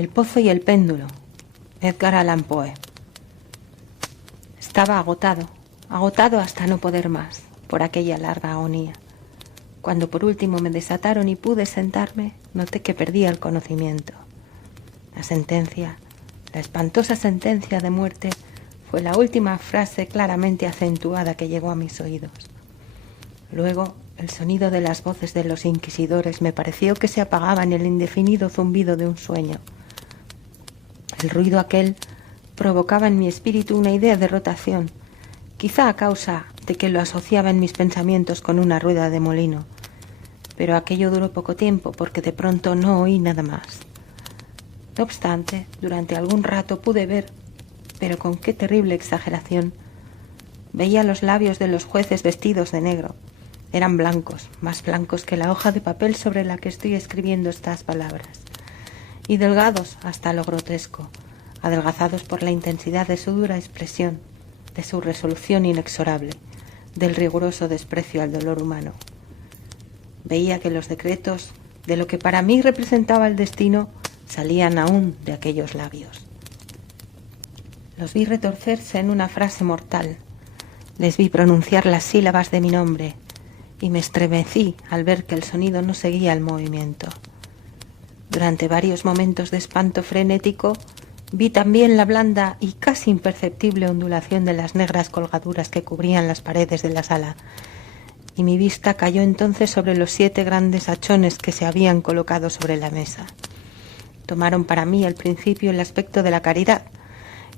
El pozo y el péndulo, Edgar Allan Poe. Estaba agotado hasta no poder más por aquella larga agonía. Cuando por último me desataron y pude sentarme, noté que perdía el conocimiento. La espantosa sentencia de muerte fue la última frase claramente acentuada que llegó a mis oídos. Luego, el sonido de las voces de los inquisidores me pareció que se apagaba en el indefinido zumbido de un sueño. El ruido aquel provocaba en mi espíritu una idea de rotación, quizá a causa de que lo asociaba en mis pensamientos con una rueda de molino. Pero aquello duró poco tiempo porque de pronto no oí nada más. No obstante, durante algún rato pude ver, pero con qué terrible exageración, veía los labios de los jueces vestidos de negro. Eran blancos, más blancos que la hoja de papel sobre la que estoy escribiendo estas palabras, y delgados hasta lo grotesco, adelgazados por la intensidad de su dura expresión, de su resolución inexorable, del riguroso desprecio al dolor humano. Veía que los decretos de lo que para mí representaba el destino salían aún de aquellos labios. Los vi retorcerse en una frase mortal, les vi pronunciar las sílabas de mi nombre, y me estremecí al ver que el sonido no seguía el movimiento. Durante varios momentos de espanto frenético, vi también la blanda y casi imperceptible ondulación de las negras colgaduras que cubrían las paredes de la sala, y mi vista cayó entonces sobre los 7 grandes hachones que se habían colocado sobre la mesa. Tomaron para mí al principio el aspecto de la caridad,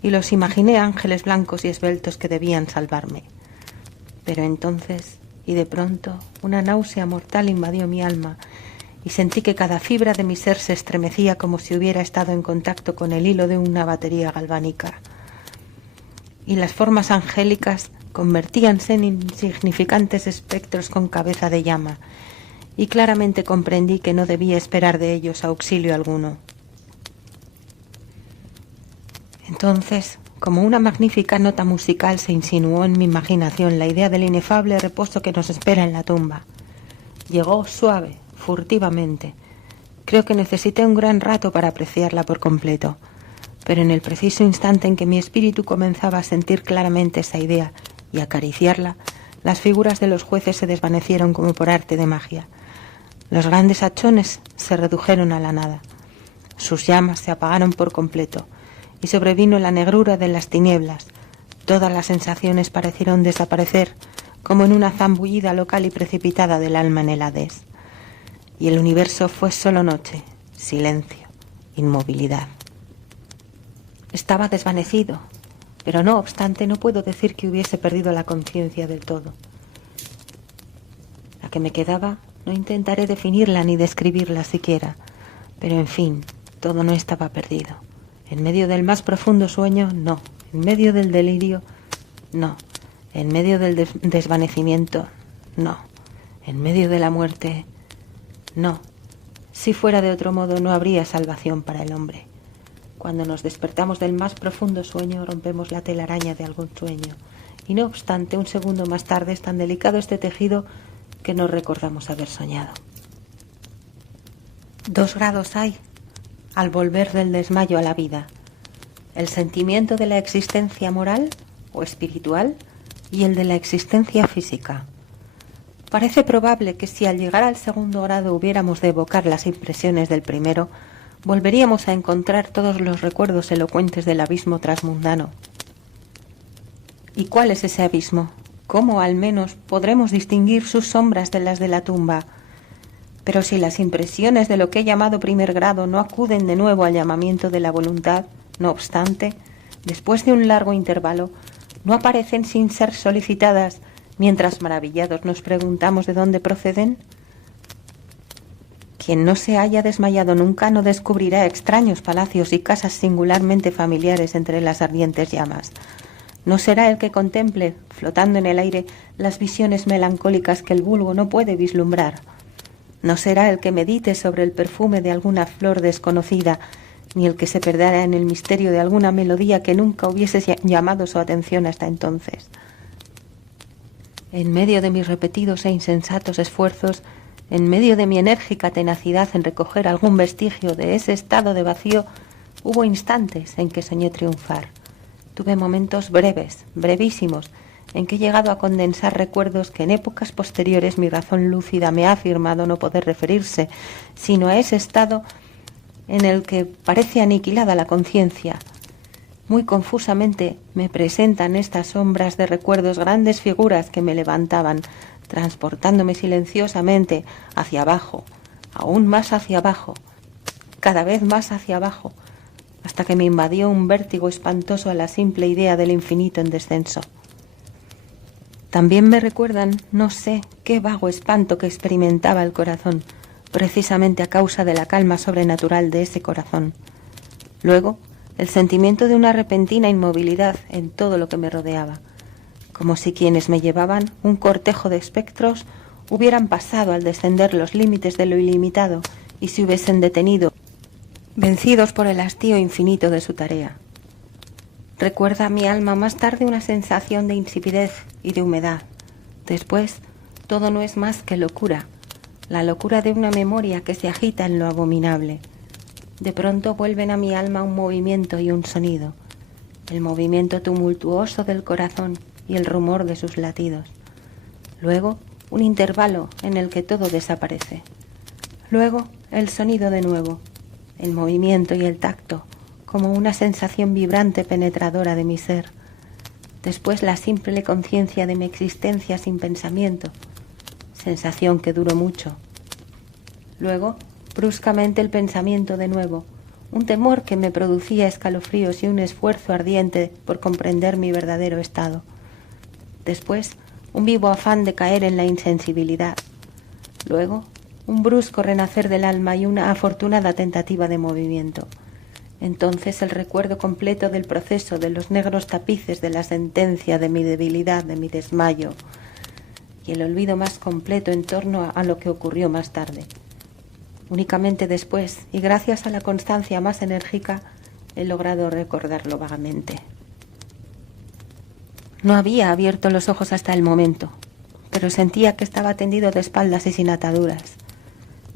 y los imaginé ángeles blancos y esbeltos que debían salvarme. Pero entonces, y de pronto, una náusea mortal invadió mi alma, y sentí que cada fibra de mi ser se estremecía como si hubiera estado en contacto con el hilo de una batería galvánica. Y las formas angélicas convertíanse en insignificantes espectros con cabeza de llama, y claramente comprendí que no debía esperar de ellos auxilio alguno. Entonces, como una magnífica nota musical, se insinuó en mi imaginación la idea del inefable reposo que nos espera en la tumba. Llegó suave, furtivamente. Creo que necesité un gran rato para apreciarla por completo, pero en el preciso instante en que mi espíritu comenzaba a sentir claramente esa idea y a acariciarla, las figuras de los jueces se desvanecieron como por arte de magia. Los grandes hachones se redujeron a la nada. Sus llamas se apagaron por completo y sobrevino la negrura de las tinieblas. Todas las sensaciones parecieron desaparecer como en una zambullida local y precipitada del alma en el Hades. Y el universo fue solo noche, silencio, inmovilidad. Estaba desvanecido, pero no obstante no puedo decir que hubiese perdido la conciencia del todo. La que me quedaba no intentaré definirla ni describirla siquiera, pero en fin, todo no estaba perdido. En medio del más profundo sueño, no. En medio del delirio, no. En medio del desvanecimiento, no. En medio de la muerte, no. Si fuera de otro modo, no habría salvación para el hombre. Cuando nos despertamos del más profundo sueño, rompemos la telaraña de algún sueño. Y no obstante, un segundo más tarde es tan delicado este tejido que no recordamos haber soñado. 2 grados hay al volver del desmayo a la vida: el sentimiento de la existencia moral o espiritual y el de la existencia física. Parece probable que si al llegar al 2º grado hubiéramos de evocar las impresiones del primero, volveríamos a encontrar todos los recuerdos elocuentes del abismo transmundano. ¿Y cuál es ese abismo? ¿Cómo, al menos, podremos distinguir sus sombras de las de la tumba? Pero si las impresiones de lo que he llamado primer grado no acuden de nuevo al llamamiento de la voluntad, no obstante, después de un largo intervalo, no aparecen sin ser solicitadas, mientras maravillados nos preguntamos de dónde proceden. Quien no se haya desmayado nunca no descubrirá extraños palacios y casas singularmente familiares entre las ardientes llamas. No será el que contemple, flotando en el aire, las visiones melancólicas que el vulgo no puede vislumbrar. No será el que medite sobre el perfume de alguna flor desconocida, ni el que se perderá en el misterio de alguna melodía que nunca hubiese llamado su atención hasta entonces. En medio de mis repetidos e insensatos esfuerzos, en medio de mi enérgica tenacidad en recoger algún vestigio de ese estado de vacío, Hubo instantes en que soñé triunfar. Tuve momentos breves, brevísimos, en que he llegado a condensar recuerdos que en épocas posteriores mi razón lúcida me ha afirmado no poder referirse, sino a ese estado en el que parece aniquilada la conciencia. Muy confusamente me presentan estas sombras de recuerdos grandes figuras que me levantaban, transportándome silenciosamente hacia abajo, aún más hacia abajo, cada vez más hacia abajo, hasta que me invadió un vértigo espantoso a la simple idea del infinito en descenso. También me recuerdan, no sé, qué vago espanto que experimentaba el corazón, precisamente a causa de la calma sobrenatural de ese corazón. Luego, el sentimiento de una repentina inmovilidad en todo lo que me rodeaba, como si quienes me llevaban, un cortejo de espectros, hubieran pasado al descender los límites de lo ilimitado y se hubiesen detenido, vencidos por el hastío infinito de su tarea. Recuerda a mi alma más tarde una sensación de insipidez y de humedad. Después, todo no es más que locura, la locura de una memoria que se agita en lo abominable. De pronto vuelven a mi alma un movimiento y un sonido, el movimiento tumultuoso del corazón y el rumor de sus latidos. Luego, un intervalo en el que todo desaparece. Luego, el sonido de nuevo, el movimiento y el tacto, como una sensación vibrante penetradora de mi ser. Después la simple conciencia de mi existencia sin pensamiento, sensación que duró mucho. Luego, bruscamente el pensamiento de nuevo, un temor que me producía escalofríos y un esfuerzo ardiente por comprender mi verdadero estado. Después, un vivo afán de caer en la insensibilidad. Luego, un brusco renacer del alma y una afortunada tentativa de movimiento. Entonces el recuerdo completo del proceso, de los negros tapices, de la sentencia, de mi debilidad, de mi desmayo, y el olvido más completo en torno a lo que ocurrió más tarde. Únicamente después, y gracias a la constancia más enérgica, he logrado recordarlo vagamente. No había abierto los ojos hasta el momento, pero sentía que estaba tendido de espaldas y sin ataduras.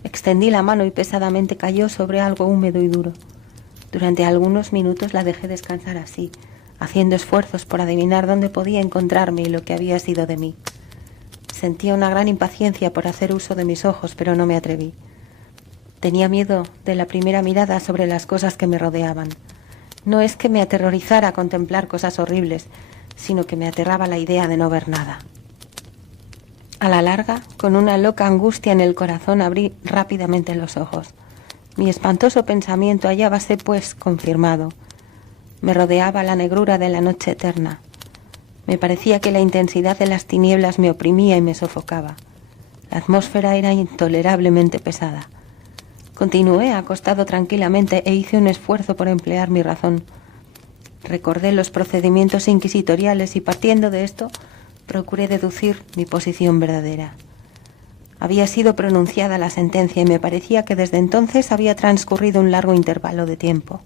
Extendí la mano y pesadamente cayó sobre algo húmedo y duro. Durante algunos minutos la dejé descansar así, haciendo esfuerzos por adivinar dónde podía encontrarme y lo que había sido de mí. Sentía una gran impaciencia por hacer uso de mis ojos, pero no me atreví. Tenía miedo de la primera mirada sobre las cosas que me rodeaban. No es que me aterrorizara contemplar cosas horribles, sino que me aterraba la idea de no ver nada. A la larga, con una loca angustia en el corazón, abrí rápidamente los ojos. Mi espantoso pensamiento hallábase, pues, confirmado. Me rodeaba la negrura de la noche eterna. Me parecía que la intensidad de las tinieblas me oprimía y me sofocaba. La atmósfera era intolerablemente pesada. Continué acostado tranquilamente e hice un esfuerzo por emplear mi razón. Recordé los procedimientos inquisitoriales y, partiendo de esto, procuré deducir mi posición verdadera. Había sido pronunciada la sentencia y me parecía que desde entonces había transcurrido un largo intervalo de tiempo.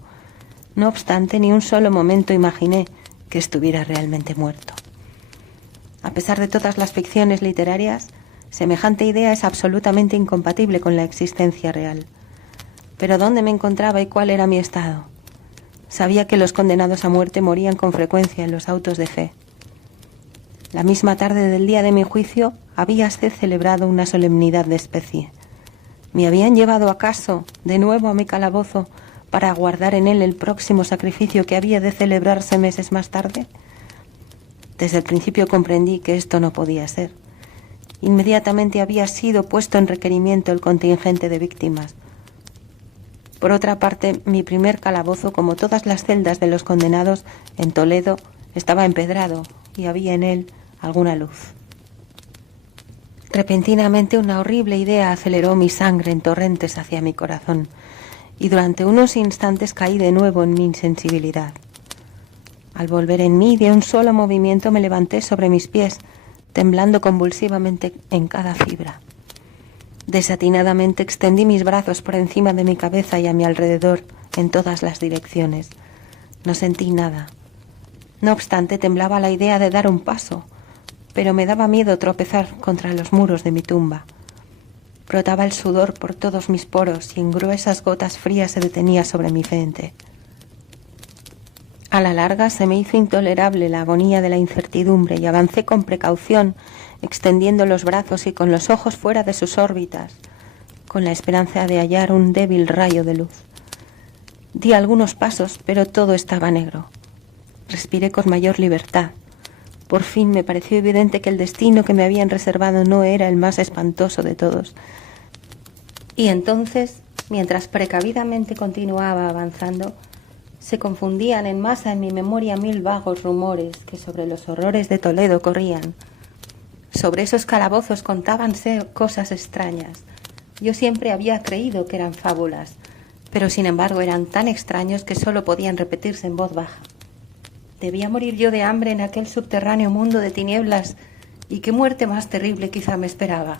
No obstante, ni un solo momento imaginé que estuviera realmente muerto. A pesar de todas las ficciones literarias, semejante idea es absolutamente incompatible con la existencia real. Pero ¿dónde me encontraba y cuál era mi estado? Sabía que los condenados a muerte morían con frecuencia en los autos de fe. La misma tarde del día de mi juicio habíase celebrado una solemnidad de especie. ¿Me habían llevado acaso de nuevo a mi calabozo para guardar en él el próximo sacrificio que había de celebrarse meses más tarde? Desde el principio comprendí que esto no podía ser. Inmediatamente había sido puesto en requerimiento el contingente de víctimas. Por otra parte, mi primer calabozo, como todas las celdas de los condenados en Toledo, estaba empedrado y había en él alguna luz. Repentinamente una horrible idea aceleró mi sangre en torrentes hacia mi corazón y durante unos instantes caí de nuevo en mi insensibilidad. Al volver en mí, de un solo movimiento me levanté sobre mis pies, temblando convulsivamente en cada fibra. Desatinadamente extendí mis brazos por encima de mi cabeza y a mi alrededor, en todas las direcciones. No sentí nada. No obstante, temblaba la idea de dar un paso, pero me daba miedo tropezar contra los muros de mi tumba. Brotaba el sudor por todos mis poros y en gruesas gotas frías se detenía sobre mi frente. A la larga se me hizo intolerable la agonía de la incertidumbre y avancé con precaución, extendiendo los brazos y con los ojos fuera de sus órbitas, con la esperanza de hallar un débil rayo de luz. Di algunos pasos, pero todo estaba negro. Respiré con mayor libertad. Por fin me pareció evidente que el destino que me habían reservado no era el más espantoso de todos. Y entonces, mientras precavidamente continuaba avanzando, se confundían en masa en mi memoria 1000 vagos rumores que sobre los horrores de Toledo corrían. Sobre esos calabozos contábanse cosas extrañas. Yo siempre había creído que eran fábulas, pero sin embargo eran tan extraños que solo podían repetirse en voz baja. ¿Debía morir yo de hambre en aquel subterráneo mundo de tinieblas? ¿Y qué muerte más terrible quizá me esperaba?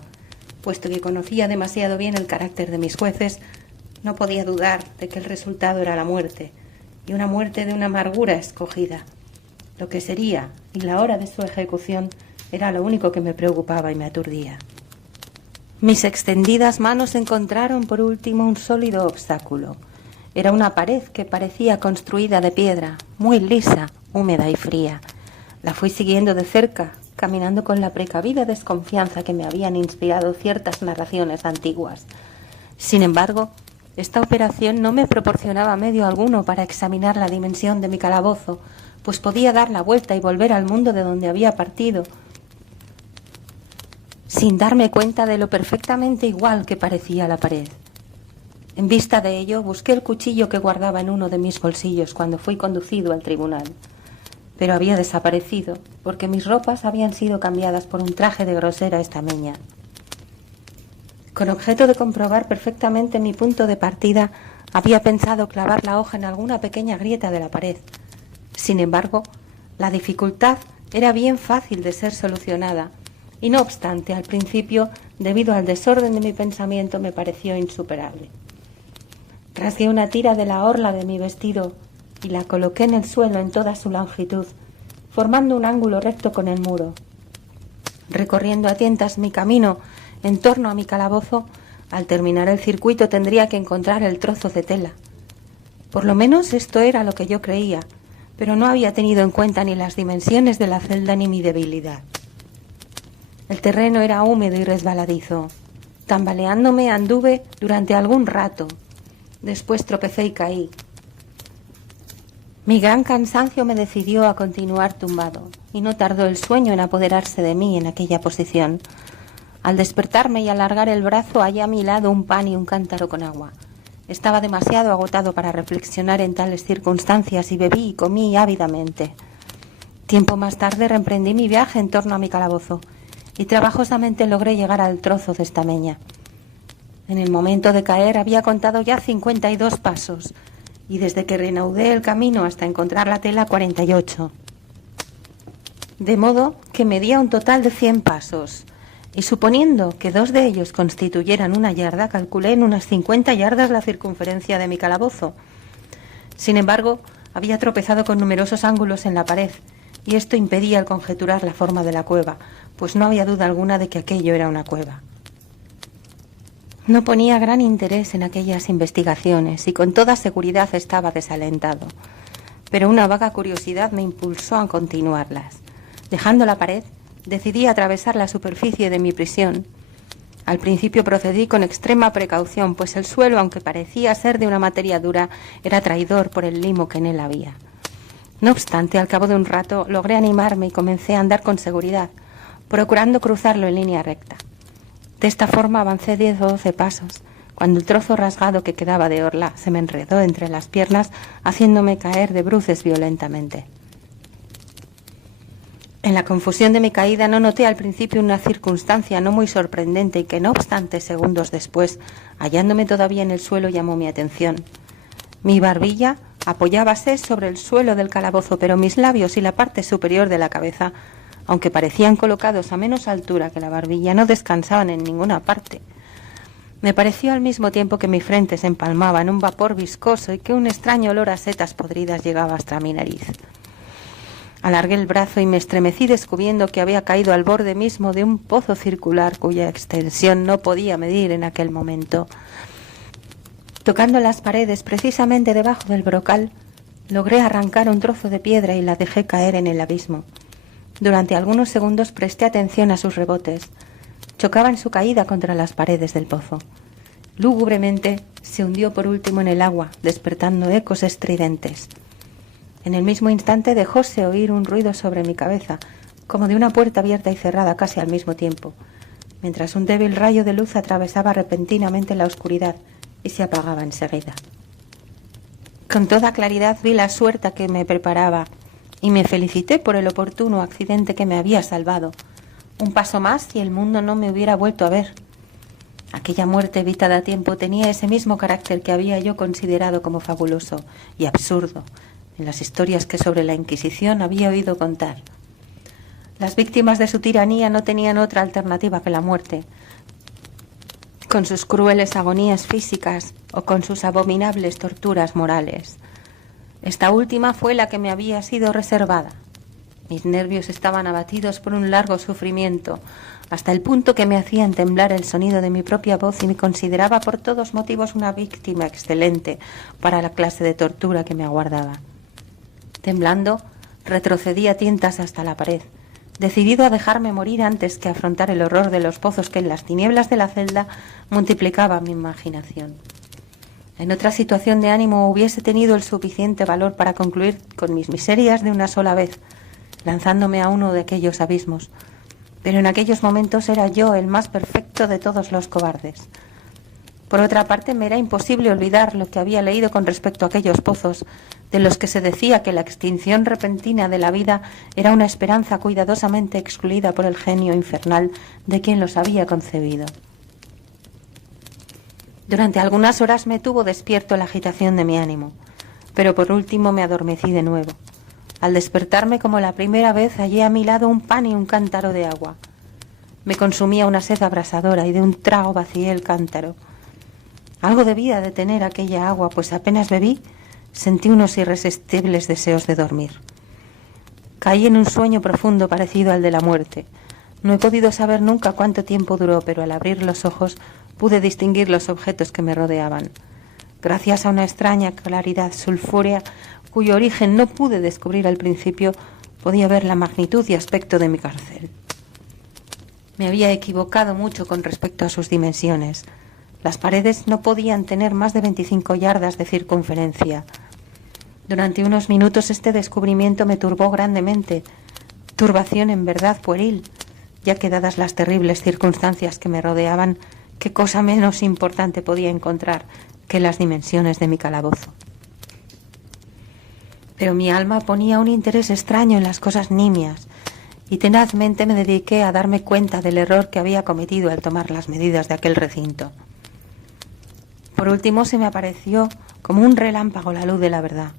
Puesto que conocía demasiado bien el carácter de mis jueces, no podía dudar de que el resultado era la muerte, y una muerte de una amargura escogida. Lo que sería y la hora de su ejecución era lo único que me preocupaba y me aturdía. Mis extendidas manos encontraron por último un sólido obstáculo. Era una pared que parecía construida de piedra, muy lisa, húmeda y fría. La fui siguiendo de cerca, caminando con la precavida desconfianza que me habían inspirado ciertas narraciones antiguas. Sin embargo, esta operación no me proporcionaba medio alguno para examinar la dimensión de mi calabozo, pues podía dar la vuelta y volver al mundo de donde había partido, sin darme cuenta de lo perfectamente igual que parecía la pared. En vista de ello, busqué el cuchillo que guardaba en uno de mis bolsillos cuando fui conducido al tribunal, pero había desaparecido, porque mis ropas habían sido cambiadas por un traje de grosera estameña. Con objeto de comprobar perfectamente mi punto de partida, había pensado clavar la hoja en alguna pequeña grieta de la pared. Sin embargo, la dificultad era bien fácil de ser solucionada, y no obstante, al principio, debido al desorden de mi pensamiento, me pareció insuperable. Rasgué una tira de la orla de mi vestido y la coloqué en el suelo en toda su longitud, formando un ángulo recto con el muro. Recorriendo a tientas mi camino en torno a mi calabozo, al terminar el circuito tendría que encontrar el trozo de tela. Por lo menos esto era lo que yo creía, pero no había tenido en cuenta ni las dimensiones de la celda ni mi debilidad. El terreno era húmedo y resbaladizo. Tambaleándome anduve durante algún rato. Después tropecé y caí. Mi gran cansancio me decidió a continuar tumbado, y no tardó el sueño en apoderarse de mí en aquella posición. Al despertarme y alargar el brazo, hallé a mi lado un pan y un cántaro con agua. Estaba demasiado agotado para reflexionar en tales circunstancias y bebí y comí ávidamente. Tiempo más tarde reemprendí mi viaje en torno a mi calabozo y trabajosamente logré llegar al trozo de estameña. En el momento de caer había contado ya 52 pasos y desde que reanudé el camino hasta encontrar la tela 48. De modo que medía un total de 100 pasos. Y suponiendo que 2 de ellos constituyeran una yarda, calculé en unas 50 yardas la circunferencia de mi calabozo. Sin embargo, había tropezado con numerosos ángulos en la pared, y esto impedía el conjeturar la forma de la cueva, pues no había duda alguna de que aquello era una cueva. No ponía gran interés en aquellas investigaciones, y con toda seguridad estaba desalentado, pero una vaga curiosidad me impulsó a continuarlas. Dejando la pared, decidí atravesar la superficie de mi prisión. Al principio procedí con extrema precaución, pues el suelo, aunque parecía ser de una materia dura, era traidor por el limo que en él había. No obstante, al cabo de un rato logré animarme y comencé a andar con seguridad, procurando cruzarlo en línea recta. De esta forma avancé 10 o 12 pasos, cuando el trozo rasgado que quedaba de orla se me enredó entre las piernas, haciéndome caer de bruces violentamente. En la confusión de mi caída no noté al principio una circunstancia no muy sorprendente y que, no obstante, segundos después, hallándome todavía en el suelo, llamó mi atención. Mi barbilla apoyábase sobre el suelo del calabozo, pero mis labios y la parte superior de la cabeza, aunque parecían colocados a menos altura que la barbilla, no descansaban en ninguna parte. Me pareció al mismo tiempo que mi frente se empalmaba en un vapor viscoso y que un extraño olor a setas podridas llegaba hasta mi nariz. Alargué el brazo y me estremecí descubriendo que había caído al borde mismo de un pozo circular cuya extensión no podía medir en aquel momento. Tocando las paredes precisamente debajo del brocal, Logré arrancar un trozo de piedra y la dejé caer en el abismo. Durante algunos segundos presté atención a sus rebotes. Chocaba en su caída contra las paredes del pozo. Lúgubremente se hundió por último en el agua, despertando ecos estridentes. En el mismo instante dejóse oír un ruido sobre mi cabeza, como de una puerta abierta y cerrada casi al mismo tiempo, mientras un débil rayo de luz atravesaba repentinamente la oscuridad y se apagaba enseguida. Con toda claridad vi la suerte que me preparaba y me felicité por el oportuno accidente que me había salvado. Un paso más y el mundo no me hubiera vuelto a ver. Aquella muerte evitada a tiempo tenía ese mismo carácter que había yo considerado como fabuloso y absurdo en las historias que sobre la Inquisición había oído contar. Las víctimas de su tiranía no tenían otra alternativa que la muerte, con sus crueles agonías físicas o con sus abominables torturas morales. Esta última fue la que me había sido reservada. Mis nervios estaban abatidos por un largo sufrimiento, hasta el punto que me hacían temblar el sonido de mi propia voz y me consideraba por todos motivos una víctima excelente para la clase de tortura que me aguardaba. Temblando, retrocedí a tientas hasta la pared, decidido a dejarme morir antes que afrontar el horror de los pozos que en las tinieblas de la celda multiplicaba mi imaginación. En otra situación de ánimo hubiese tenido el suficiente valor para concluir con mis miserias de una sola vez, lanzándome a uno de aquellos abismos. Pero en aquellos momentos era yo el más perfecto de todos los cobardes. Por otra parte, me era imposible olvidar lo que había leído con respecto a aquellos pozos, de los que se decía que la extinción repentina de la vida era una esperanza cuidadosamente excluida por el genio infernal de quien los había concebido. Durante algunas horas me tuvo despierto la agitación de mi ánimo, pero por último me adormecí de nuevo. Al despertarme como la primera vez hallé a mi lado un pan y un cántaro de agua. Me consumía una sed abrasadora y de un trago vacié el cántaro. Algo debía de tener aquella agua, pues apenas bebí, sentí unos irresistibles deseos de dormir. Caí en un sueño profundo parecido al de la muerte. No he podido saber nunca cuánto tiempo duró, pero al abrir los ojos pude distinguir los objetos que me rodeaban. Gracias a una extraña claridad sulfúrea, cuyo origen no pude descubrir al principio, podía ver la magnitud y aspecto de mi cárcel. Me había equivocado mucho con respecto a sus dimensiones. Las paredes no podían tener más de 25 yardas de circunferencia. Durante unos minutos este descubrimiento me turbó grandemente, turbación en verdad pueril, ya que dadas las terribles circunstancias que me rodeaban, qué cosa menos importante podía encontrar que las dimensiones de mi calabozo. Pero mi alma ponía un interés extraño en las cosas nimias, y tenazmente me dediqué a darme cuenta del error que había cometido al tomar las medidas de aquel recinto. Por último se me apareció como un relámpago la luz de la verdad.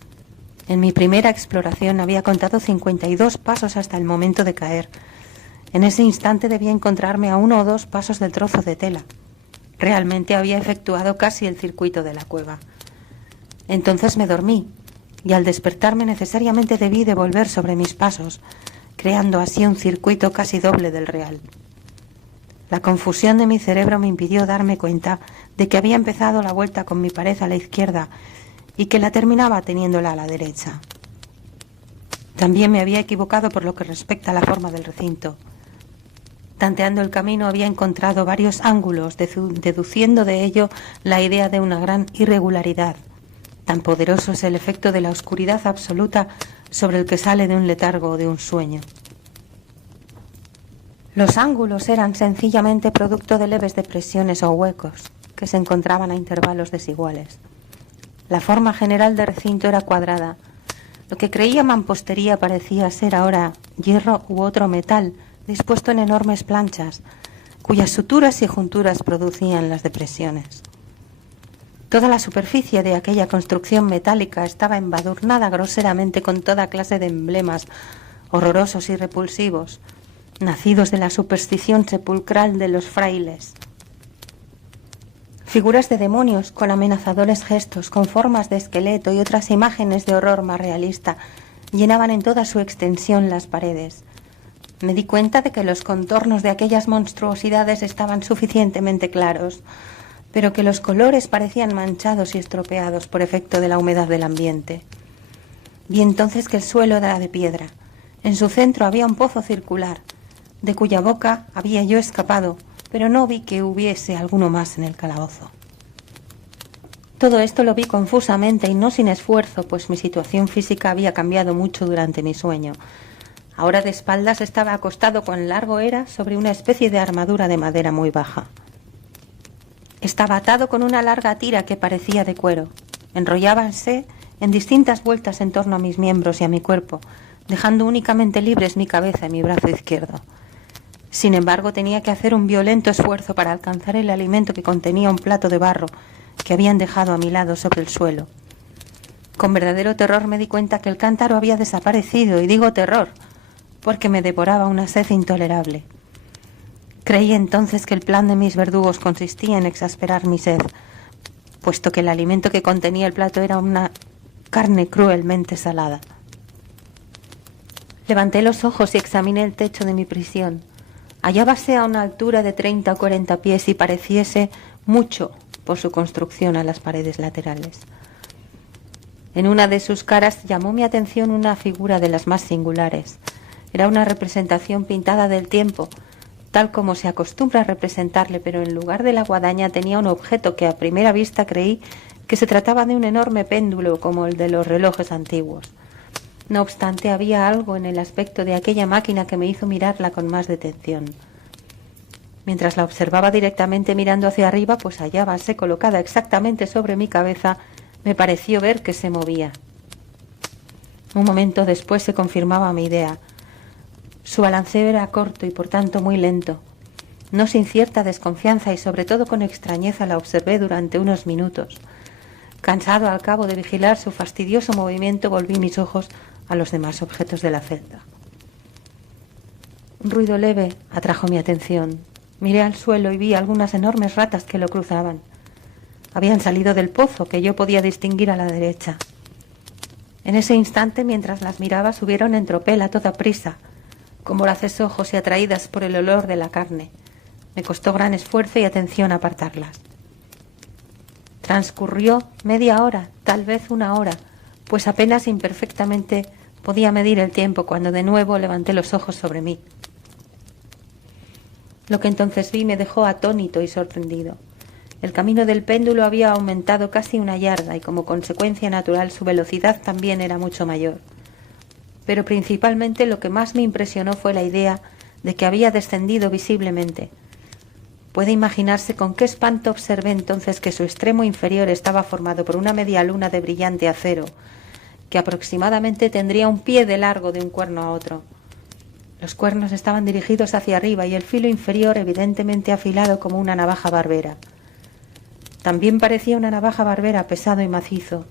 En mi primera exploración había contado 52 pasos hasta el momento de caer. En ese instante debía encontrarme a 1 o 2 pasos del trozo de tela. Realmente había efectuado casi el circuito de la cueva. Entonces me dormí, y al despertarme necesariamente debí de volver sobre mis pasos, creando así un circuito casi doble del real. La confusión de mi cerebro me impidió darme cuenta de que había empezado la vuelta con mi pared a la izquierda y que la terminaba teniéndola a la derecha. También me había equivocado por lo que respecta a la forma del recinto. Tanteando el camino había encontrado varios ángulos, deduciendo de ello la idea de una gran irregularidad. Tan poderoso es el efecto de la oscuridad absoluta sobre el que sale de un letargo o de un sueño. Los ángulos eran sencillamente producto de leves depresiones o huecos que se encontraban a intervalos desiguales. La forma general del recinto era cuadrada. Lo que creía mampostería parecía ser ahora hierro u otro metal dispuesto en enormes planchas, cuyas suturas y junturas producían las depresiones. Toda la superficie de aquella construcción metálica estaba embadurnada groseramente con toda clase de emblemas horrorosos y repulsivos, nacidos de la superstición sepulcral de los frailes. Figuras de demonios con amenazadores gestos, con formas de esqueleto y otras imágenes de horror más realista llenaban en toda su extensión las paredes. Me di cuenta de que los contornos de aquellas monstruosidades estaban suficientemente claros, pero que los colores parecían manchados y estropeados por efecto de la humedad del ambiente. Vi entonces que el suelo era de piedra. En su centro había un pozo circular, de cuya boca había yo escapado, pero no vi que hubiese alguno más en el calabozo. Todo esto lo vi confusamente y no sin esfuerzo, pues mi situación física había cambiado mucho durante mi sueño. Ahora de espaldas estaba acostado cuán largo era sobre una especie de armadura de madera muy baja. Estaba atado con una larga tira que parecía de cuero. Enrollábanse en distintas vueltas en torno a mis miembros y a mi cuerpo, dejando únicamente libres mi cabeza y mi brazo izquierdo. Sin embargo, tenía que hacer un violento esfuerzo para alcanzar el alimento que contenía un plato de barro que habían dejado a mi lado sobre el suelo. Con verdadero terror me di cuenta que el cántaro había desaparecido, y digo terror, porque me devoraba una sed intolerable. Creí entonces que el plan de mis verdugos consistía en exasperar mi sed, puesto que el alimento que contenía el plato era una carne cruelmente salada. Levanté los ojos y examiné el techo de mi prisión. Hallábase a una altura de 30 o 40 pies y pareciese mucho por su construcción a las paredes laterales. En una de sus caras llamó mi atención una figura de las más singulares. Era una representación pintada del tiempo, tal como se acostumbra a representarle, pero en lugar de la guadaña tenía un objeto que a primera vista creí que se trataba de un enorme péndulo como el de los relojes antiguos. No obstante, había algo en el aspecto de aquella máquina que me hizo mirarla con más detención. Mientras la observaba directamente mirando hacia arriba, pues hallábase colocada exactamente sobre mi cabeza, me pareció ver que se movía. Un momento después se confirmaba mi idea. Su balanceo era corto y por tanto muy lento. No sin cierta desconfianza y sobre todo con extrañeza la observé durante unos minutos. Cansado al cabo de vigilar su fastidioso movimiento, volví mis ojos a los demás objetos de la celda. Un ruido leve atrajo mi atención. Miré al suelo y vi algunas enormes ratas que lo cruzaban. Habían salido del pozo que yo podía distinguir a la derecha. En ese instante, mientras las miraba, subieron en tropel a toda prisa, con voraces ojos y atraídas por el olor de la carne. Me costó gran esfuerzo y atención apartarlas. Transcurrió media hora, tal vez una hora, pues apenas imperfectamente podía medir el tiempo cuando de nuevo levanté los ojos sobre mí. Lo que entonces vi me dejó atónito y sorprendido. El camino del péndulo había aumentado casi 1 yarda y como consecuencia natural su velocidad también era mucho mayor. Pero principalmente lo que más me impresionó fue la idea de que había descendido visiblemente. Puede imaginarse con qué espanto observé entonces que su extremo inferior estaba formado por una media luna de brillante acero, que aproximadamente tendría 1 pie de largo de un cuerno a otro. Los cuernos estaban dirigidos hacia arriba y el filo inferior evidentemente afilado como una navaja barbera. También parecía una navaja barbera pesado y macizo,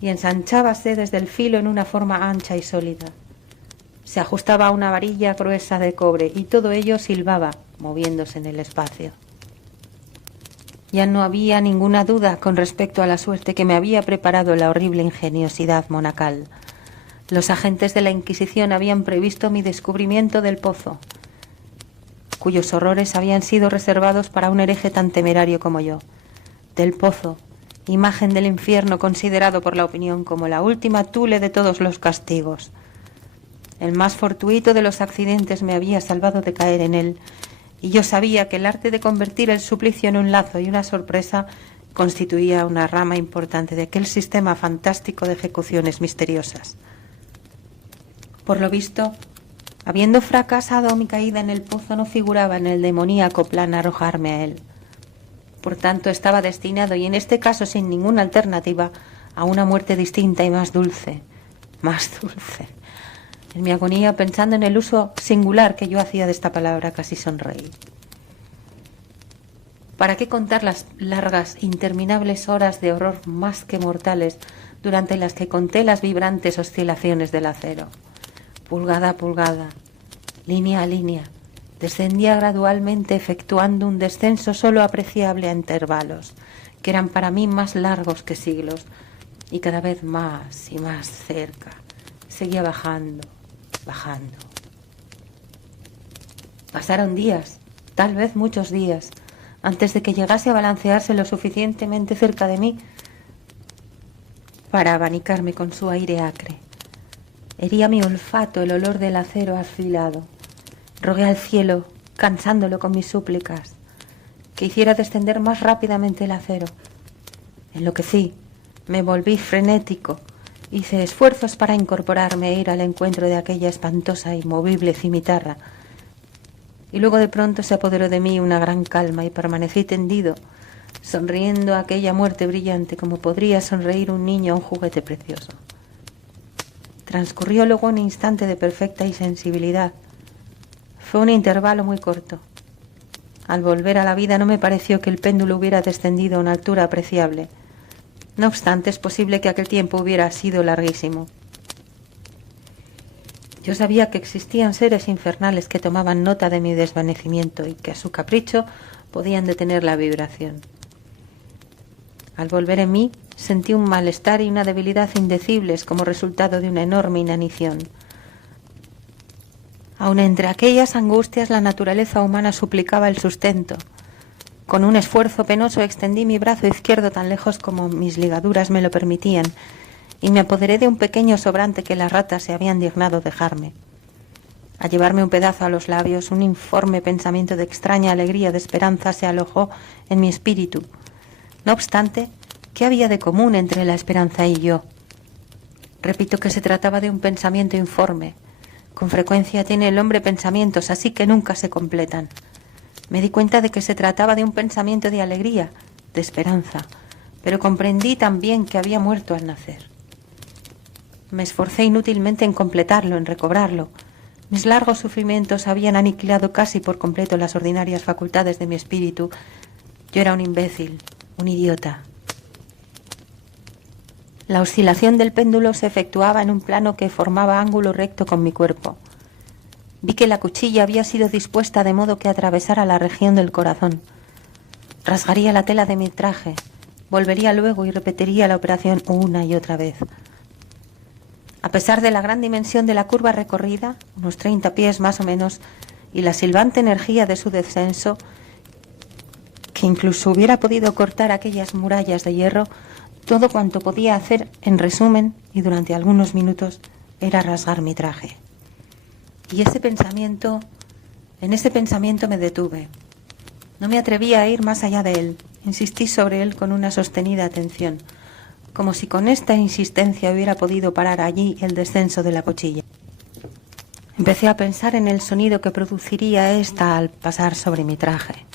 y ensanchábase desde el filo en una forma ancha y sólida. Se ajustaba a una varilla gruesa de cobre y todo ello silbaba, moviéndose en el espacio. Ya no había ninguna duda con respecto a la suerte que me había preparado la horrible ingeniosidad monacal. Los agentes de la Inquisición habían previsto mi descubrimiento del pozo, cuyos horrores habían sido reservados para un hereje tan temerario como yo. Del pozo, imagen del infierno considerado por la opinión como la última tule de todos los castigos. El más fortuito de los accidentes me había salvado de caer en él, y yo sabía que el arte de convertir el suplicio en un lazo y una sorpresa constituía una rama importante de aquel sistema fantástico de ejecuciones misteriosas. Por lo visto, habiendo fracasado mi caída en el pozo, no figuraba en el demoníaco plan arrojarme a él. Por tanto, estaba destinado, y en este caso sin ninguna alternativa, a una muerte distinta y más dulce. Más dulce. En mi agonía, pensando en el uso singular que yo hacía de esta palabra, casi sonreí. ¿Para qué contar las largas, interminables horas de horror más que mortales durante las que conté las vibrantes oscilaciones del acero? Pulgada a pulgada, línea a línea, descendía gradualmente efectuando un descenso solo apreciable a intervalos, que eran para mí más largos que siglos, y cada vez más y más cerca. Seguía bajando, bajando. Pasaron días, tal vez muchos días, antes de que llegase a balancearse lo suficientemente cerca de mí para abanicarme con su aire acre. Hería mi olfato el olor del acero afilado. Rogué al cielo, cansándolo con mis súplicas, que hiciera descender más rápidamente el acero. Enloquecí, me volví frenético, hice esfuerzos para incorporarme e ir al encuentro de aquella espantosa y movible cimitarra. Y luego de pronto se apoderó de mí una gran calma y permanecí tendido, sonriendo a aquella muerte brillante como podría sonreír un niño a un juguete precioso. Transcurrió luego un instante de perfecta insensibilidad. Fue un intervalo muy corto. Al volver a la vida no me pareció que el péndulo hubiera descendido a una altura apreciable. No obstante, es posible que aquel tiempo hubiera sido larguísimo. Yo sabía que existían seres infernales que tomaban nota de mi desvanecimiento y que a su capricho podían detener la vibración. Al volver en mí, sentí un malestar y una debilidad indecibles como resultado de una enorme inanición. Aun entre aquellas angustias, la naturaleza humana suplicaba el sustento. Con un esfuerzo penoso extendí mi brazo izquierdo tan lejos como mis ligaduras me lo permitían y me apoderé de un pequeño sobrante que las ratas se habían dignado dejarme. Al llevarme un pedazo a los labios, un informe pensamiento de extraña alegría, de esperanza, se alojó en mi espíritu. No obstante, ¿qué había de común entre la esperanza y yo? Repito que se trataba de un pensamiento informe. Con frecuencia tiene el hombre pensamientos así que nunca se completan. Me di cuenta de que se trataba de un pensamiento de alegría, de esperanza, pero comprendí también que había muerto al nacer. Me esforcé inútilmente en completarlo, en recobrarlo. Mis largos sufrimientos habían aniquilado casi por completo las ordinarias facultades de mi espíritu. Yo era un imbécil, un idiota. La oscilación del péndulo se efectuaba en un plano que formaba ángulo recto con mi cuerpo. Vi que la cuchilla había sido dispuesta de modo que atravesara la región del corazón. Rasgaría la tela de mi traje, volvería luego y repetiría la operación una y otra vez. A pesar de la gran dimensión de la curva recorrida, unos 30 pies más o menos, y la silbante energía de su descenso, que incluso hubiera podido cortar aquellas murallas de hierro, todo cuanto podía hacer, en resumen, y durante algunos minutos, era rasgar mi traje. Y en ese pensamiento me detuve. No me atreví a ir más allá de él. Insistí sobre él con una sostenida atención, como si con esta insistencia hubiera podido parar allí el descenso de la cuchilla. Empecé a pensar en el sonido que produciría ésta al pasar sobre mi traje,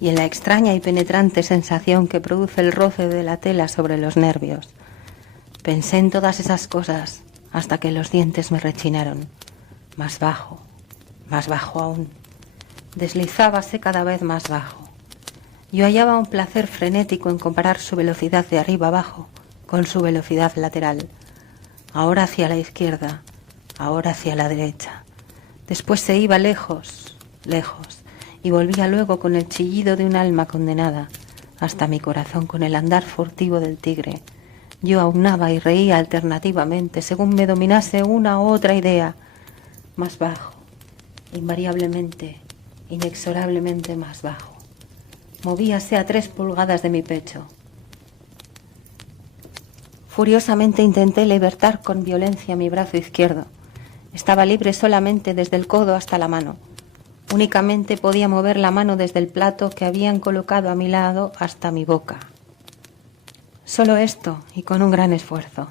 y en la extraña y penetrante sensación que produce el roce de la tela sobre los nervios. Pensé en todas esas cosas hasta que los dientes me rechinaron. Más bajo aún. Deslizábase cada vez más bajo. Yo hallaba un placer frenético en comparar su velocidad de arriba abajo con su velocidad lateral. Ahora hacia la izquierda, ahora hacia la derecha. Después se iba lejos, y volvía luego con el chillido de un alma condenada, hasta mi corazón con el andar furtivo del tigre. Yo aunaba y reía alternativamente según me dominase una u otra idea. Más bajo, invariablemente, inexorablemente más bajo. Movíase a 3 pulgadas de mi pecho. Furiosamente intenté libertar con violencia mi brazo izquierdo. Estaba libre solamente desde el codo hasta la mano. Únicamente podía mover la mano desde el plato que habían colocado a mi lado hasta mi boca. Solo esto, y con un gran esfuerzo.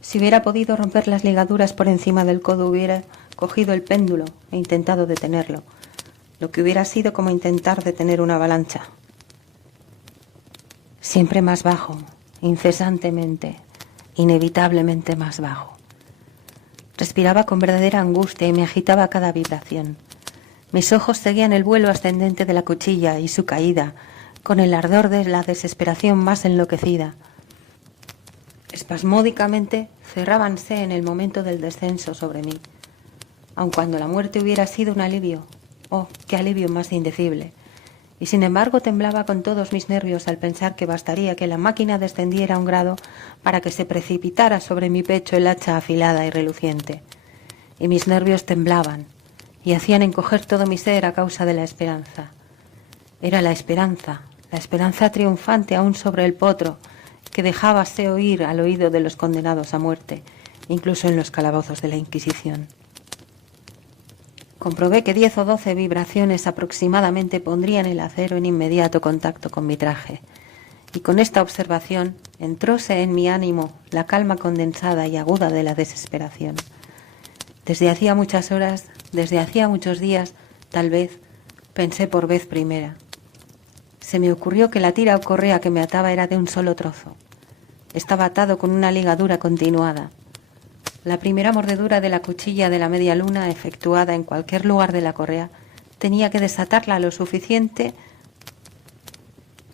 Si hubiera podido romper las ligaduras por encima del codo, hubiera cogido el péndulo e intentado detenerlo, lo que hubiera sido como intentar detener una avalancha. Siempre más bajo, incesantemente, inevitablemente más bajo. Respiraba con verdadera angustia y me agitaba cada vibración. Mis ojos seguían el vuelo ascendente de la cuchilla y su caída, con el ardor de la desesperación más enloquecida. Espasmódicamente cerrábanse en el momento del descenso sobre mí. Aun cuando la muerte hubiera sido un alivio, oh, qué alivio más indecible. Y sin embargo temblaba con todos mis nervios al pensar que bastaría que la máquina descendiera un grado para que se precipitara sobre mi pecho el hacha afilada y reluciente. Y mis nervios temblaban y hacían encoger todo mi ser a causa de la esperanza. Era la esperanza triunfante aún sobre el potro, que dejábase oír al oído de los condenados a muerte, incluso en los calabozos de la Inquisición. Comprobé que 10 o 12 vibraciones aproximadamente pondrían el acero en inmediato contacto con mi traje, y con esta observación entróse en mi ánimo la calma condensada y aguda de la desesperación. Desde hacía muchas horas, desde hacía muchos días, tal vez, pensé por vez primera. Se me ocurrió que la tira o correa que me ataba era de un solo trozo. Estaba atado con una ligadura continuada. La primera mordedura de la cuchilla de la media luna, efectuada en cualquier lugar de la correa, tenía que desatarla lo suficiente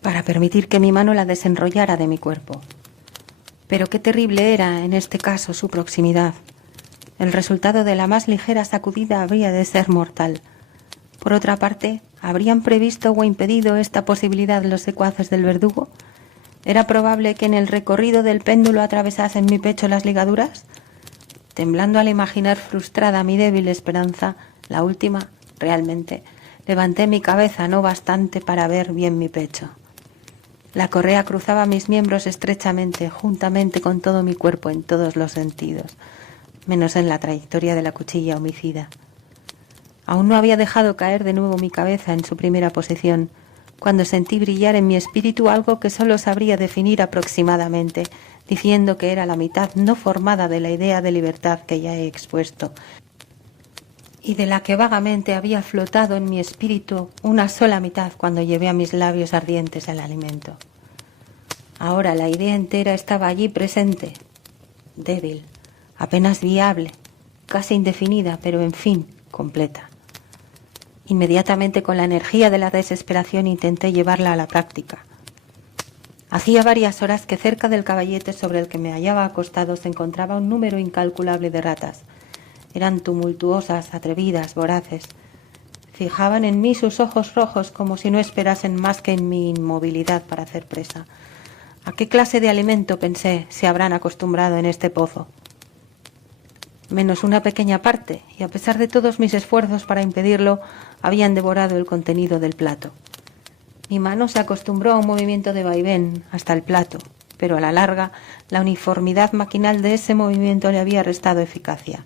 para permitir que mi mano la desenrollara de mi cuerpo. Pero qué terrible era, en este caso, su proximidad. El resultado de la más ligera sacudida habría de ser mortal. Por otra parte, ¿habrían previsto o impedido esta posibilidad los secuaces del verdugo? ¿Era probable que en el recorrido del péndulo atravesasen mi pecho las ligaduras? Temblando al imaginar frustrada mi débil esperanza, la última, realmente, levanté mi cabeza no bastante para ver bien mi pecho. La correa cruzaba mis miembros estrechamente, juntamente con todo mi cuerpo en todos los sentidos, menos en la trayectoria de la cuchilla homicida. Aún no había dejado caer de nuevo mi cabeza en su primera posición, cuando sentí brillar en mi espíritu algo que solo sabría definir aproximadamente, diciendo que era la mitad no formada de la idea de libertad que ya he expuesto, y de la que vagamente había flotado en mi espíritu una sola mitad cuando llevé a mis labios ardientes el alimento. Ahora la idea entera estaba allí presente, débil, apenas viable, casi indefinida, pero en fin, completa. Inmediatamente, con la energía de la desesperación, intenté llevarla a la práctica. Hacía varias horas que cerca del caballete sobre el que me hallaba acostado se encontraba un número incalculable de ratas. Eran tumultuosas, atrevidas, voraces. Fijaban en mí sus ojos rojos como si no esperasen más que en mi inmovilidad para hacer presa. ¿A qué clase de alimento, pensé, se habrán acostumbrado en este pozo? Menos una pequeña parte, y a pesar de todos mis esfuerzos para impedirlo, habían devorado el contenido del plato. Mi mano se acostumbró a un movimiento de vaivén hasta el plato, pero a la larga la uniformidad maquinal de ese movimiento le había restado eficacia.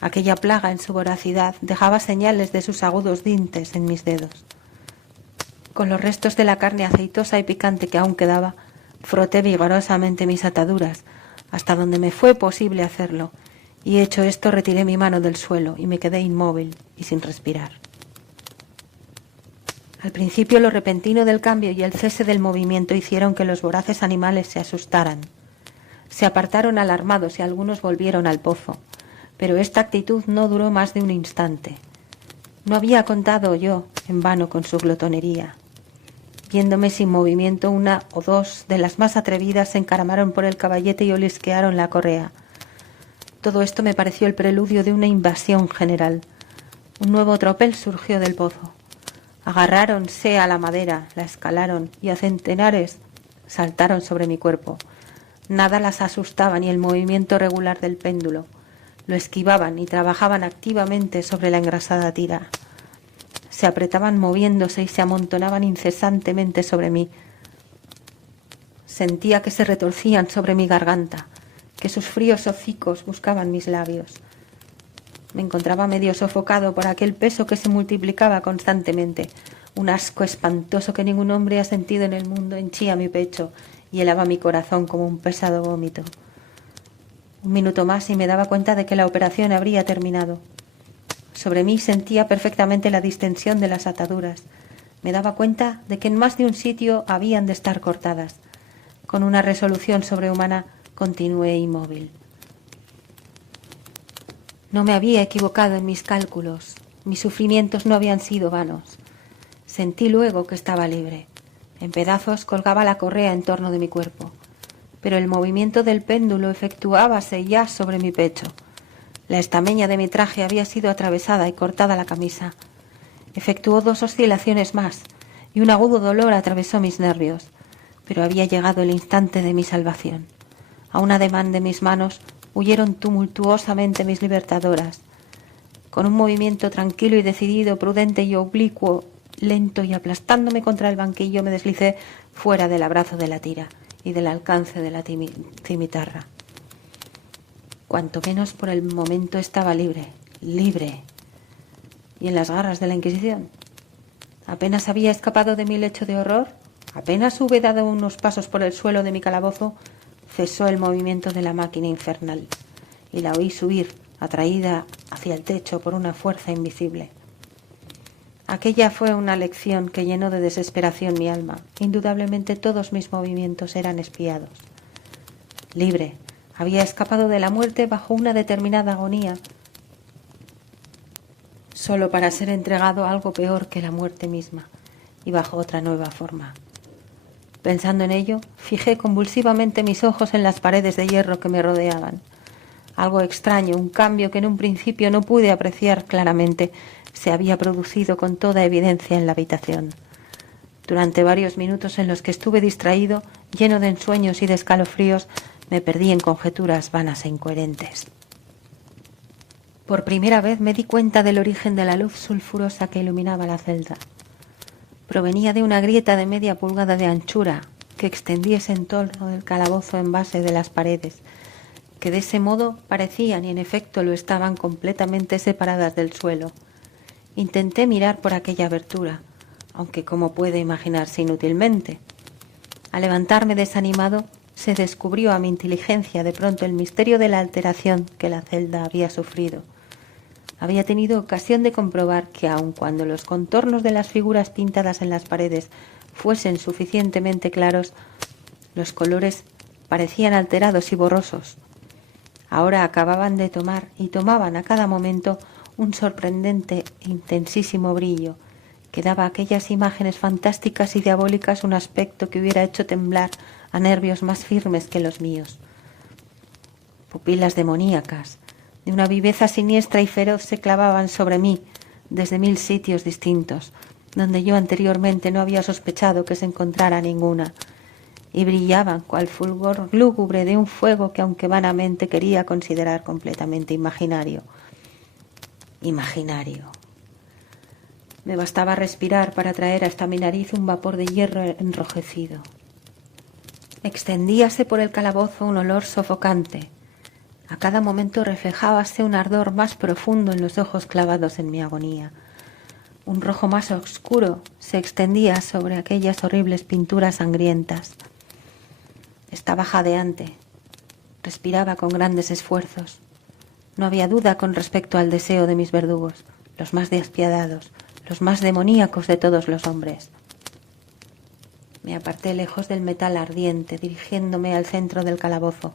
Aquella plaga en su voracidad dejaba señales de sus agudos dientes en mis dedos. Con los restos de la carne aceitosa y picante que aún quedaba, froté vigorosamente mis ataduras, hasta donde me fue posible hacerlo, y hecho esto retiré mi mano del suelo y me quedé inmóvil y sin respirar. Al principio lo repentino del cambio y el cese del movimiento hicieron que los voraces animales se asustaran. Se apartaron alarmados y algunos volvieron al pozo, pero esta actitud no duró más de un instante. No había contado yo en vano con su glotonería. Viéndome sin movimiento, una o dos de las más atrevidas se encaramaron por el caballete y olisquearon la correa. Todo esto me pareció el preludio de una invasión general. Un nuevo tropel surgió del pozo. Agarráronse a la madera, la escalaron y a centenares saltaron sobre mi cuerpo. Nada las asustaba ni el movimiento regular del péndulo. Lo esquivaban y trabajaban activamente sobre la engrasada tira. Se apretaban moviéndose y se amontonaban incesantemente sobre mí. Sentía que se retorcían sobre mi garganta, que sus fríos hocicos buscaban mis labios. Me encontraba medio sofocado por aquel peso que se multiplicaba constantemente. Un asco espantoso que ningún hombre ha sentido en el mundo henchía mi pecho y helaba mi corazón como un pesado vómito. Un minuto más y me daba cuenta de que la operación habría terminado. Sobre mí sentía perfectamente la distensión de las ataduras. Me daba cuenta de que en más de un sitio habían de estar cortadas. Con una resolución sobrehumana continué inmóvil. No me había equivocado en mis cálculos. Mis sufrimientos no habían sido vanos. Sentí luego que estaba libre. En pedazos colgaba la correa en torno de mi cuerpo, pero el movimiento del péndulo efectuábase ya sobre mi pecho. La estameña de mi traje había sido atravesada y cortada la camisa. Efectuó 2 oscilaciones más, y un agudo dolor atravesó mis nervios, pero había llegado el instante de mi salvación. A un ademán de mis manos huyeron tumultuosamente mis libertadoras. Con un movimiento tranquilo y decidido, prudente y oblicuo, lento y aplastándome contra el banquillo, me deslicé fuera del abrazo de la tira y del alcance de la cimitarra. Cuanto menos por el momento estaba libre, y en las garras de la Inquisición. Apenas había escapado de mi lecho de horror, apenas hube dado unos pasos por el suelo de mi calabozo, cesó el movimiento de la máquina infernal y la oí subir, atraída hacia el techo por una fuerza invisible. Aquella fue una lección que llenó de desesperación mi alma. Indudablemente todos mis movimientos eran espiados. Libre, había escapado de la muerte bajo una determinada agonía, solo para ser entregado a algo peor que la muerte misma y bajo otra nueva forma. Pensando en ello, fijé convulsivamente mis ojos en las paredes de hierro que me rodeaban. Algo extraño, un cambio que en un principio no pude apreciar claramente, se había producido con toda evidencia en la habitación. Durante varios minutos en los que estuve distraído, lleno de ensueños y de escalofríos, me perdí en conjeturas vanas e incoherentes. Por primera vez me di cuenta del origen de la luz sulfurosa que iluminaba la celda. Provenía de una grieta de media pulgada de anchura que extendiese en torno del calabozo en base de las paredes, que de ese modo parecían y en efecto lo estaban completamente separadas del suelo. Intenté mirar por aquella abertura, aunque como puede imaginarse inútilmente. Al levantarme desanimado, se descubrió a mi inteligencia de pronto el misterio de la alteración que la celda había sufrido. Había tenido ocasión de comprobar que aun cuando los contornos de las figuras pintadas en las paredes fuesen suficientemente claros, los colores parecían alterados y borrosos. Ahora acababan de tomar y tomaban a cada momento un sorprendente e intensísimo brillo que daba a aquellas imágenes fantásticas y diabólicas un aspecto que hubiera hecho temblar a nervios más firmes que los míos. Pupilas demoníacas, de una viveza siniestra y feroz, se clavaban sobre mí desde 1000 sitios distintos, donde yo anteriormente no había sospechado que se encontrara ninguna, y brillaban cual fulgor lúgubre de un fuego que, aunque vanamente, quería considerar completamente imaginario. Me bastaba respirar para traer hasta mi nariz un vapor de hierro enrojecido. Extendíase por el calabozo un olor sofocante. A cada momento reflejábase un ardor más profundo en los ojos clavados en mi agonía. Un rojo más oscuro se extendía sobre aquellas horribles pinturas sangrientas. Estaba jadeante. Respiraba con grandes esfuerzos. No había duda con respecto al deseo de mis verdugos, los más despiadados, los más demoníacos de todos los hombres. Me aparté lejos del metal ardiente, dirigiéndome al centro del calabozo.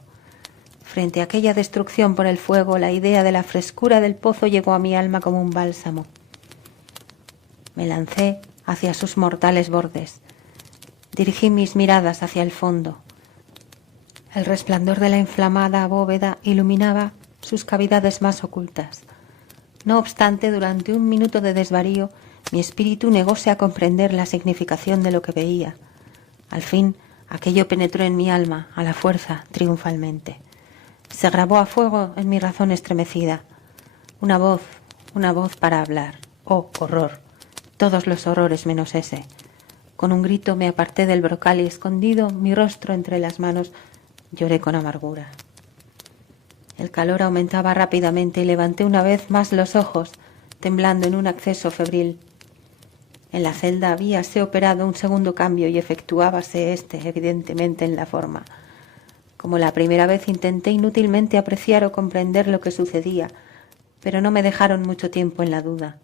Frente a aquella destrucción por el fuego, la idea de la frescura del pozo llegó a mi alma como un bálsamo. Me lancé hacia sus mortales bordes. Dirigí mis miradas hacia el fondo. El resplandor de la inflamada bóveda iluminaba sus cavidades más ocultas. No obstante, durante un minuto de desvarío, mi espíritu negóse a comprender la significación de lo que veía. Al fin, aquello penetró en mi alma, a la fuerza, triunfalmente. Se grabó a fuego en mi razón estremecida. Una voz para hablar. ¡Oh, horror! Todos los horrores menos ese. Con un grito me aparté del brocal y, escondido mi rostro entre las manos, lloré con amargura. El calor aumentaba rápidamente y levanté una vez más los ojos, temblando en un acceso febril. En la celda habíase operado un segundo cambio y efectuábase evidentemente en la forma. Como la primera vez, intenté inútilmente apreciar o comprender lo que sucedía, pero no me dejaron mucho tiempo en la duda.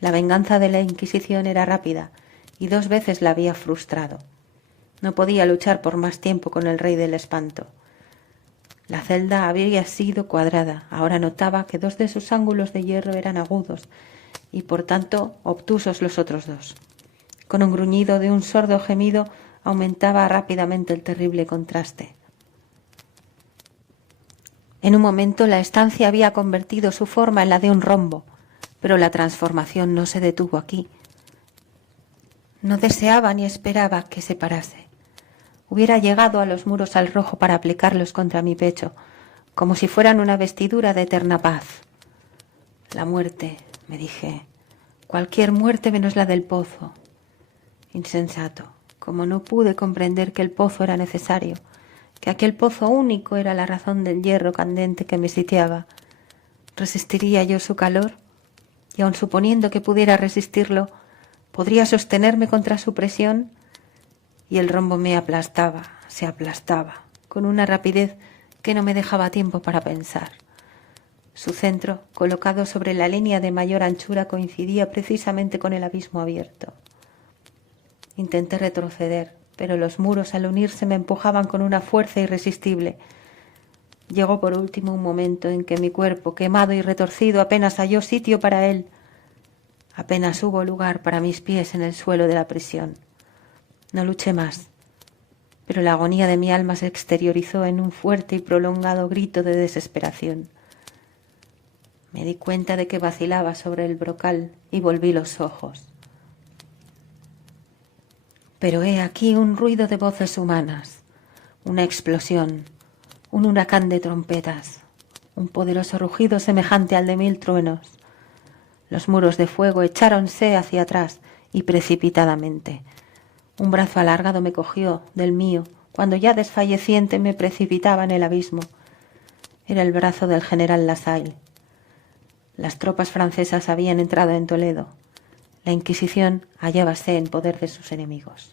La venganza de la Inquisición era rápida y 2 veces la había frustrado. No podía luchar por más tiempo con el rey del espanto. La celda había sido cuadrada. Ahora notaba que 2 de sus ángulos de hierro eran agudos y por tanto obtusos los otros 2. Con un gruñido de un sordo gemido aumentaba rápidamente el terrible contraste. En un momento la estancia había convertido su forma en la de un rombo, pero la transformación no se detuvo aquí. No deseaba ni esperaba que se parase. Hubiera llegado a los muros al rojo para aplicarlos contra mi pecho, como si fueran una vestidura de eterna paz. La muerte, me dije, cualquier muerte menos la del pozo. Insensato, Como no pude comprender que el pozo era necesario, que aquel pozo único era la razón del hierro candente que me sitiaba, ¿resistiría yo su calor? Y aun suponiendo que pudiera resistirlo, ¿podría sostenerme contra su presión? Y el rombo me aplastaba, se aplastaba, con una rapidez que no me dejaba tiempo para pensar. Su centro, colocado sobre la línea de mayor anchura, coincidía precisamente con el abismo abierto. Intenté retroceder, pero los muros al unirse me empujaban con una fuerza irresistible. Llegó por último un momento en que mi cuerpo, quemado y retorcido, apenas halló sitio para él. Apenas hubo lugar para mis pies en el suelo de la prisión. No luché más, pero la agonía de mi alma se exteriorizó en un fuerte y prolongado grito de desesperación. Me di cuenta de que vacilaba sobre el brocal y volví los ojos. Pero he aquí un ruido de voces humanas, una explosión, un huracán de trompetas, un poderoso rugido semejante al de 1000 truenos. Los muros de fuego echáronse hacia atrás y precipitadamente. Un brazo alargado me cogió del mío cuando ya desfalleciente me precipitaba en el abismo. Era el brazo del general Lasalle. Las tropas francesas habían entrado en Toledo. La Inquisición hallábase en poder de sus enemigos.